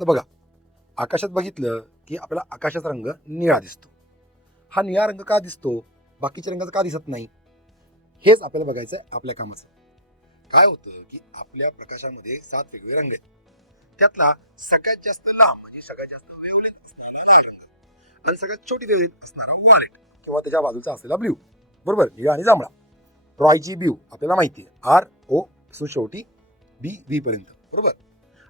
आता बघा, आकाशात बघितलं की आपल्याला आकाशाचा रंग निळा दिसतो. हा निळा रंग का दिसतो, बाकीच्या रंगाचा का दिसत नाही? हेच आपल्याला बघायचं आहे आपल्या कामाचं. काय होतं की आपल्या प्रकाशामध्ये 7 वेगवेगळे रंग आहेत. त्यातला सगळ्यात जास्त लांब म्हणजे सगळ्यात जास्त वेवलेंथ असणारा लाल रंग आणि सगळ्यात छोटी वेवलेंथ असणारा व्हायलेट किंवा त्याच्या बाजूचा असलेला ब्ल्यू. बरोबर, निळा आणि जांभळा. रॉयची ब्ल्यू आपल्याला माहिती आहे, RO शेवटी BV पर्यंत. बरोबर.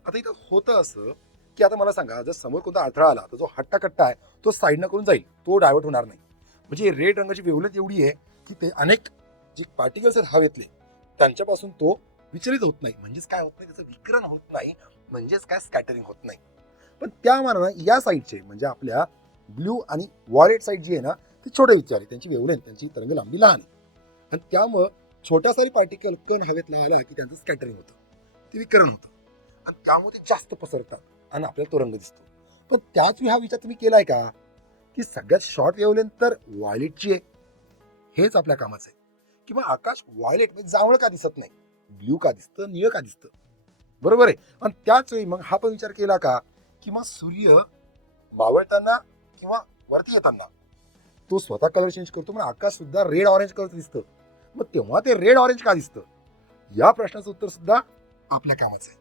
आता इथं होतं असं की आता मला सांगा, जर समोर कोणता अडथळा आला तर जो हट्टा कट्टा आहे तो साईडनं करून जाईल, तो डायव्हर्ट होणार नाही. म्हणजे रेड रंगाची वेवलेंथ एवढी आहे की ते अनेक जे पार्टिकल्स आहेत हवेतले त्यांच्यापासून तो विचलित होत नाही. म्हणजेच काय होत नाही, त्याचं विकिरण होत नाही, म्हणजेच काय स्कॅटरिंग होत नाही. पण त्या मानानं या साईडचे म्हणजे आपल्या ब्ल्यू आणि व्हायलेट साईड जी आहे ना, ती छोटे विचार आहे, त्यांची वेवलेंथ त्यांची तरंग लांबी लहान आहे आणि त्यामुळं छोट्या सारी पार्टिकल कण हवेतला आला की त्यांचं स्कॅटरिंग होतं, ते विकिरण होतं आणि त्यामुळे ते जास्त पसरतात आणि आपल्याला तो रंग दिसतो. पण त्याच वेळी हा विचार तुम्ही केलाय का की सगळ्यात शॉर्ट वेवलेंथ तर व्हायलेटची आहे? हेच आपल्या कामाचं आहे. किंवा आकाश व्हायलेट म्हणजे जांभळं का दिसत नाही, ब्ल्यू का दिसतं, निळं का दिसतं? बरोबर आहे. आणि त्याच वेळी मग हा पण विचार केला का किंवा सूर्य मावळताना किंवा वरती येताना तो स्वतः कलर चेंज करतो, मग आकाश सुद्धा रेड ऑरेंज कलर दिसतं. मग तेव्हा ते रेड ऑरेंज का दिसतं? या प्रश्नाचं उत्तर सुद्धा आपल्या कामाचं आहे.